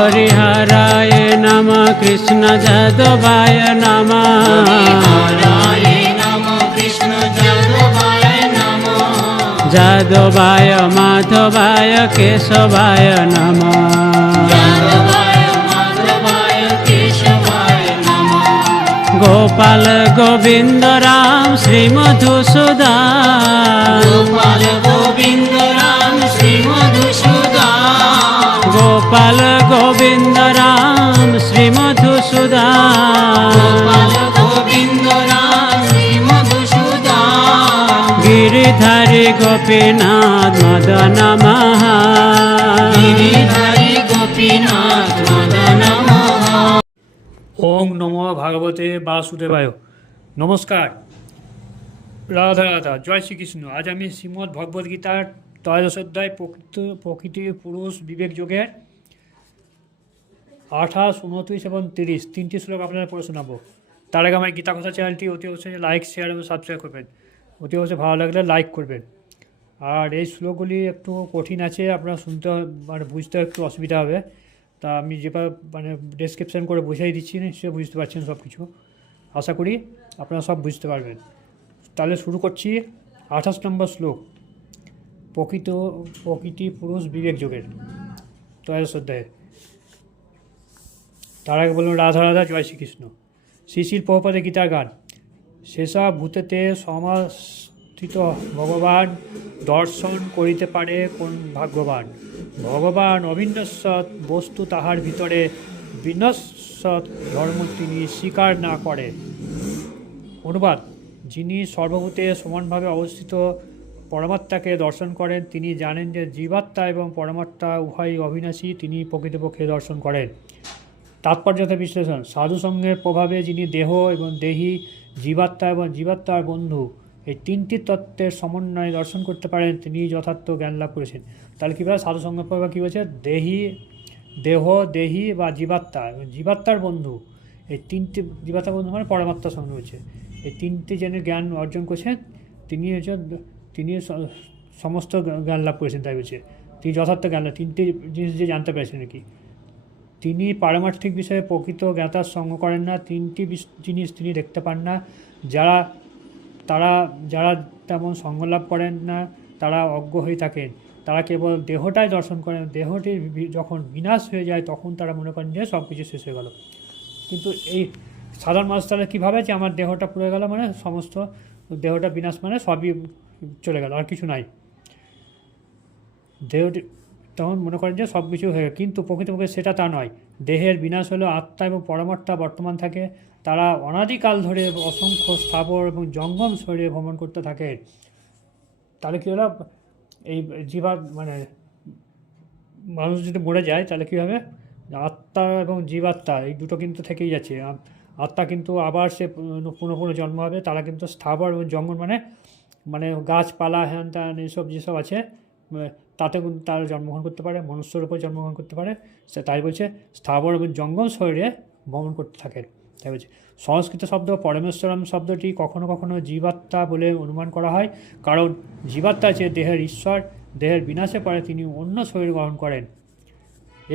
হরিহরায় নমঃ কৃষ্ণ যাদবায় নমঃ যাদবায় মাধবায় কেশবায় নমঃ গোপাল গোবিন্দ রাম শ্রী মধুসূদন গোপাল গোবিন্দ রাম শ্রী মধুসূদন গোপাল গোবিন্দ রাম শ্রী মধুসূদন গোপাল গোবিন্দ রাম শ্রী মধুসূদন গিরিধারী গোপীনাথ মদন মহা গিরিধারী গোপীনাথ মদন মোহন। ওং নমো ভাগবতে বাসুদেবায়। নমস্কার, রাধা রাধা, জয় শ্রীকৃষ্ণ। আজ আমি শ্রীমদ্ ভগবদ্গীতার ত্রয়োদশ অধ্যায় প্রকৃতি পুরুষ বিবেক যোগের 28, 29 এবং 30 তিনটি শ্লোক আপনারা পড়ে শোনাবো। তার আগে আমার গীতা কথা চ্যানেলটি অতি অবশ্যই লাইক, শেয়ার এবং সাবস্ক্রাইব করবেন। অতি অবশ্যই ভালো লাগলে লাইক করবেন। আর এই শ্লোকগুলি একটু কঠিন আছে, আপনারা শুনতে বুঝতে একটু অসুবিধা হবে। তা আমি যেভাবে ডেসক্রিপশান করে বুঝিয়ে দিচ্ছি, নিশ্চয়ই বুঝতে পারছেন সব কিছু। আশা করি আপনারা সব বুঝতে পারবেন। তাহলে শুরু করছি 28 নম্বর শ্লোক, প্রকৃতি পুরুষ বিবেক যোগের ত্রয়োদশ অধ্যায়ে। তার আগে বলুন রাধা রাধা, জয় শ্রীকৃষ্ণ। শ্রীশিল প্রভুপাদের গীতার গান। শেষা ভূতেতে সমাস্থিত ভগবান দর্শন করিতে পারে কোন ভাগ্যবান। ভগবান অবিনশ্বর বস্তু, তাহার ভিতরে বিনশ্বর ধর্ম তিনি স্বীকার না করে। অনুবাদ: যিনি সর্বভূতে সমানভাবে অবস্থিত পরমাত্মাকে দর্শন করেন, তিনি জানেন যে জীবাত্মা এবং পরমাত্মা উভয়ই অবিনাশী, তিনি প্রকৃতপক্ষে দর্শন করেন। তাৎপর্যতা বিশ্লেষণ: সাধুসঙ্গের প্রভাবে যিনি দেহ এবং দেহী, জীবাত্মা এবং জীবাত্মার বন্ধু, এই তিনটি তত্ত্বের সমন্বয়ে দর্শন করতে পারেন, তিনি যথার্থ জ্ঞান লাভ করেছেন। তাহলে কীভাবে সাধুসঙ্গের প্রভাবে কী বলছে? দেহ, দেহী বা জীবাত্মা এবং জীবাত্মার বন্ধু, এই তিনটি, জীবাত্মার বন্ধু মানে পরমাত্মার সঙ্গে হচ্ছে, এই তিনটি জেনে জ্ঞান অর্জন করেছেন, তিনি সমস্ত জ্ঞান লাভ করেছেন। তাই বলছে তিনি যথার্থ জ্ঞান লাভ, তিনটি জিনিস যে জানতে পেরেছেন আর কি। তিনি পারমার্থিক বিষয়ে প্রকৃত জ্ঞাতার সঙ্গ করেন না, তিনটি জিনিস তিনি দেখতে পান না। যারা তেমন সঙ্গ লাভ করেন না, তারা অজ্ঞ হয়ে থাকেন। তারা কেবল দেহটাই দর্শন করেন। দেহটি যখন বিনাশ হয়ে যায়, তখন তারা মনে করেন যে সব কিছু শেষ হয়ে গেল। কিন্তু এই সাধারণ মানুষ তারা কীভাবে, যে আমার দেহটা পুড়ে গেল মানে সমস্ত, দেহটা বিনাশ মানে সবই চলে গেল, আর কিছু নাই। দেহটি তখন মনে করেন যে সব কিছু হয়ে গেল, কিন্তু প্রকৃতপক্ষে সেটা তা নয়। দেহের বিনাশ হলেও আত্মা এবং পরমাত্মা বর্তমান থাকে। তারা অনাদিকাল ধরে অসংখ্য স্থাবর এবং জঙ্গম শরীরে ভ্রমণ করতে থাকে। তাহলে কী হলো, এই মানুষ যদি মরে যায় তাহলে কী হবে, আত্মা এবং জীবাত্মা এই দুটো কিন্তু থেকেই যাচ্ছে। আত্মা কিন্তু আবার সে পুনঃ জন্ম হবে। তারা কিন্তু স্থাবর এবং জঙ্গম মানে গাছপালা, হ্যান ত্যান এইসব যেসব আছে, তাতে কিন্তু তারা জন্মগ্রহণ করতে পারে, মনুষ্যের উপর জন্মগ্রহণ করতে পারে। সে তাই বলছে স্থাবর এবং জঙ্গম শরীরে ভ্রমণ করতে থাকে। তাই বলছে সংস্কৃত শব্দ পরমেশ্বরম শব্দটি কখনো কখনো জীবাত্মা বলে অনুমান করা হয়, কারণ জীবাত্মা যে দেহের ঈশ্বর, দেহের বিনাশে পরে তিনি অন্য শরীর গ্রহণ করেন।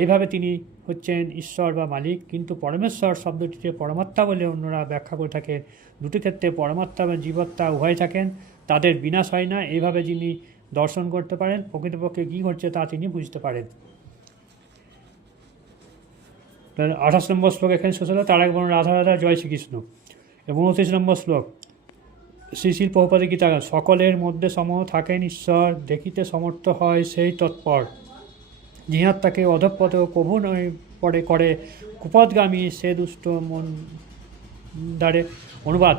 এইভাবে তিনি হচ্ছেন ঈশ্বর বা মালিক। কিন্তু পরমেশ্বর শব্দটিতে পরমাত্মা বলে অন্যরা ব্যাখ্যা করে থাকেন। দুটি ক্ষেত্রে পরমাত্মা এবং জীবাত্মা উভয় থাকেন, তাদের বিনাশ হয় না। এইভাবে যিনি দর্শন করতে পারেন, প্রকৃতপক্ষে কী ঘটছে তা তিনি বুঝতে পারেন। 28 নম্বর শ্লোক এখানে শেষ হলো। তার আগে বলুন রাধা রাধা, জয় শ্রীকৃষ্ণ। এবং 29 নম্বর শ্লোক, শ্রীশিল প্রভুপাদের গীতা। সকলের মধ্যে সম থাকেন ঈশ্বর, দেখিতে সমর্থ হয় সেই তৎপর। যিহার তাকে অধঃপদ প্রভু নয় পরে করে, কুপদগামী সে দুষ্ট মন দ্বারে। অনুবাদ: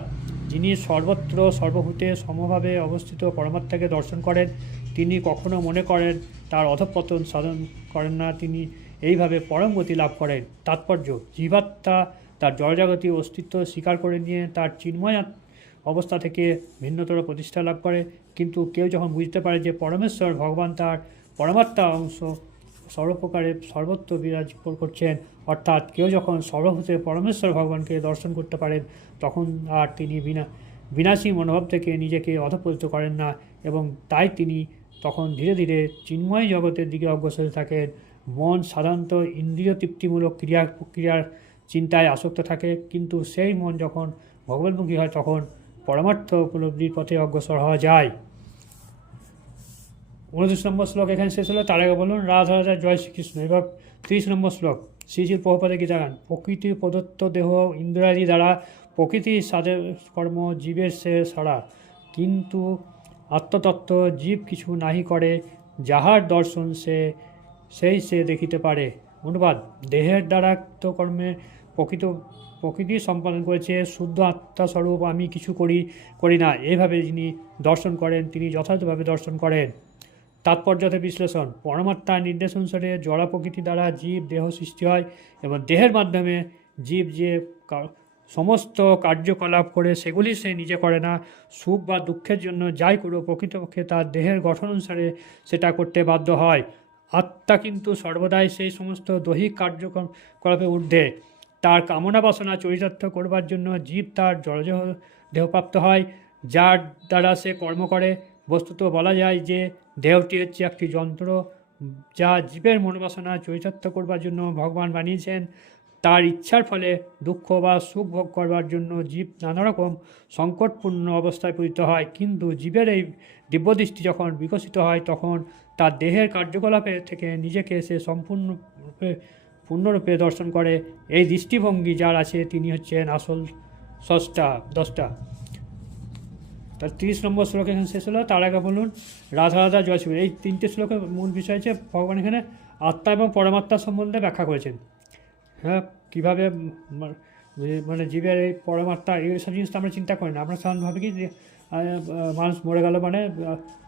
যিনি সর্বত্র সর্বভূতে সমভাবে অবস্থিত পরমাত্মাকে দর্শন করেন, তিনি কখনো মনে করেন তার অধঃপতন সাধন করেন না, তিনি এইভাবে পরম গতি লাভ করেন। তাৎপর্য: জীবাত্মা তার জড়জাগতিক অস্তিত্ব স্বীকার করে নিয়ে তার চিন্ময় অবস্থা থেকে ভিন্নতর প্রতিষ্ঠা লাভ করে। কিন্তু কেউ যখন বুঝতে পারে যে পরমেশ্বর ভগবান তার পরমাত্মা অংশ, সর্বপ্রকারে সর্বত্র বিরাজ করছেন, অর্থাৎ কেউ যখন সর্বভূতে পরমেশ্বর ভগবানকে দর্শন করতে পারেন, তখন আর তিনি বিনাশী মনোভাব থেকে নিজেকে অধঃপতিত করেন না, এবং তাই তিনি তখন ধীরে ধীরে চিন্ময় জগতের দিকে অগ্রসর থাকেন। মন সাধারণত ইন্দ্রিয় তৃপ্তিমূলক ক্রিয়ার চিন্তায় আসক্ত থাকে, কিন্তু সেই মন যখন ভগবন্মুখী হয় তখন পরমার্থ উপলব্ধির পথে অগ্রসর হওয়া যায়। 29 নম্বর শ্লোক এখানে শেষ হলো। তার আগে বলুন রাধা রাধা জয় শ্রীকৃষ্ণ। এবার 30 নম্বর শ্লোক শ্রীশিল প্রভুপাদের গীতাগান। প্রকৃতির প্রদত্ত দেহ ইন্দ্রিয়াদি দ্বারা প্রকৃতির সাধের কর্ম জীবের সে সারা, কিন্তু আত্মতত্ত্ব জীব কিছু নাহি করে, যাহার দর্শন সে দেখিতে পারে। অনুবাদ: দেহের দ্বারা কর্মে প্রকৃতি সম্পাদন করেছে, শুদ্ধ আত্মাস্বরূপ আমি কিছু করি না, এইভাবে যিনি দর্শন করেন তিনি যথাযথভাবে দর্শন করেন। তাৎপর্যতে বিশ্লেষণ: পরমাত্মার নির্দেশ অনুসারে জড় প্রকৃতি দ্বারা জীব দেহ সৃষ্টি হয় এবং দেহের মাধ্যমে জীব যে সমস্ত কার্যকলাপ করে সেগুলি সে নিজে করে না। সুখ বা দুঃখের জন্য যাই করুক প্রকৃতপক্ষে তার দেহের গঠন অনুসারে সেটা করতে বাধ্য হয়। আত্মা কিন্তু সর্বদাই সেই সমস্ত দৈহিক কার্যকলাপে ঊর্ধ্বে। তার কামনা বাসনা চরিতার্থ করবার জন্য জীব তার জড়দেহ দেহপ্রাপ্ত হয়, যার দ্বারা সে কর্ম করে। বস্তুত বলা যায় যে দেহটি হচ্ছে একটি যন্ত্র যা জীবের মনোবাসনা চরিতার্থ করবার জন্য ভগবান বানিয়েছেন। তার ইচ্ছার ফলে দুঃখ বা সুখ ভোগ করবার জন্য জীব নানা রকম সংকটপূর্ণ অবস্থায় পতিত হয়, কিন্তু জীবের এই দিব্যদৃষ্টি যখন বিকশিত হয় তখন তার দেহের কার্যকলাপে থেকে নিজেকে সে পূর্ণরূপে দর্শন করে। এই দৃষ্টিভঙ্গি যার আছে তিনি হচ্ছেন আসল দ্রষ্টা। তার 30 নম্বর শ্লোক এখানে শেষ হলো। তার আগে বলুন রাধা রাধা জয় শ্রী। এই 3টে শ্লোকের মূল বিষয় হচ্ছে ভগবান এখানে আত্মা এবং পরমাত্মার সম্বন্ধে ব্যাখ্যা করেছেন। হ্যাঁ, কীভাবে মানে জীবের এই পরমাত্মা এইসব জিনিস তো আমরা চিন্তা করি না। আমরা সাধারণ ভাবে কি মানুষ মরে গেল মানে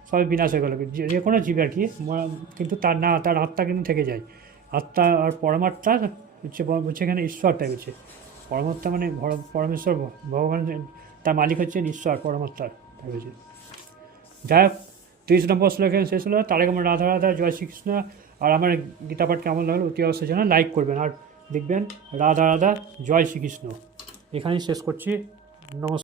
সবাই বিনাশ হয়ে গেল, যে কোনো জীব আর কি, কিন্তু তার আত্মা কিন্তু থেকে যায়। আত্মা আর পরমাত্মা হচ্ছে এখানে ঈশ্বর টাইপ হচ্ছে। পরমাত্মা মানে পরমেশ্বর ভগবান, তার মালিক হচ্ছেন ঈশ্বর, পরমাত্মা টাইপ হচ্ছে। যাই হোক, 30 নম্বর শ্লোক এখানে শেষ হলো। তার আগে আমার রাধা রাধা জয় শ্রীকৃষ্ণ। আর আমার গীতা পাঠ কেমন লাগলো অতি অবশ্যই যেন লাইক করবেন আর লিখবেন রাধা রাধা জয় শ্রীকৃষ্ণ। এখানেই শেষ করছি। নমস্কার।